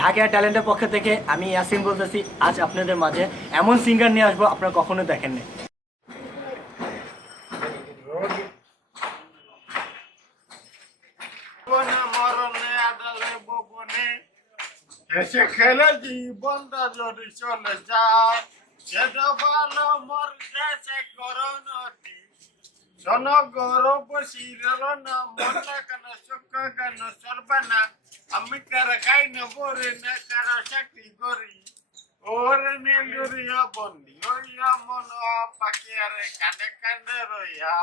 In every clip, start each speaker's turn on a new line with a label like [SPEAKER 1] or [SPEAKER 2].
[SPEAKER 1] ঢাকা ট্যালেন্টের পক্ষ থেকে আমি ইয়াসিন বলতেছি, আজ আপনাদের মাঝে এমন সিঙ্গার নিয়ে আসব আপনারা কখনো দেখেননি।
[SPEAKER 2] জীবনে মরণে আদালে বপনে এসে খেলে জীবনটা যদি চলে যায়। সেটা ভালো মর গেছে করোনাটি জন গৌরব শিরল না কেন সুখ কেন চলবে না? আমি কার খাই না, বরে না, কার চাকরি করি। ওরে নীলুরিয়া বন্দি ওইয়া মন পাখি, আরে কানে কানে রইয়া।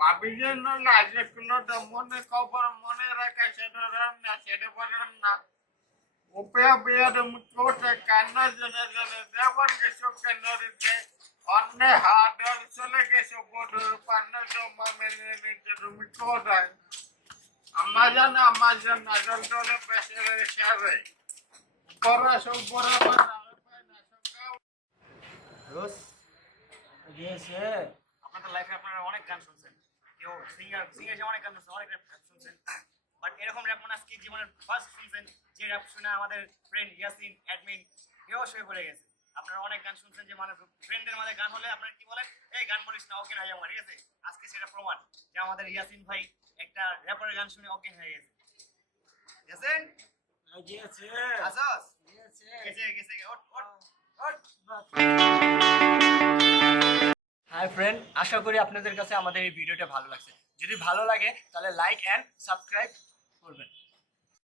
[SPEAKER 2] ভাবি যেন লাজে কুলোটা মনে খবর মনে রাখা সেটা রান্না সেটা বলেন না উপয়া বিয়ার মুখোটা কান্না জনে জনে দেবন গেছো কেন্দ্রিতে অন্য হাডর চলে গেছো বড় পান্ন জমা মেনে নিতে তুমি কোথায়?
[SPEAKER 3] আপনারা অনেক গান শুনছেন। সিঙ্গার সিঙ্গার অনেক গান অনেক শুনছেন। বাট এরকম র্যাপ মানে জীবনের ফার্স্ট যে র্যাপ শুনে আমাদের ফ্রেন্ড ইয়াসিন অ্যাডমিন পড়ে গেছে। আপনারা অনেক গান শুনছেন যে মানে ফ্রেন্ডের মাঝে গান হলে আপনারা কি বলেন? গান বলিস না অজ্ঞান হয়ে যাব ঠিক আছে আজকে সেটা প্রমাণ। যে আমাদের ইয়াসিন ভাই একটা র্যাপারের গান শুনে অজ্ঞান হয়ে গেছে। ইয়াসিন?
[SPEAKER 1] গিয়েছে
[SPEAKER 3] আসস? গেছে গেছে ওট ওট ওট
[SPEAKER 1] হাই ফ্রেন্ড আশা করি আপনাদের কাছে আমাদের এই ভিডিওটা ভালো লাগছে। যদি ভালো লাগে তাহলে লাইক অ্যান্ড সাবস্ক্রাইব করবেন।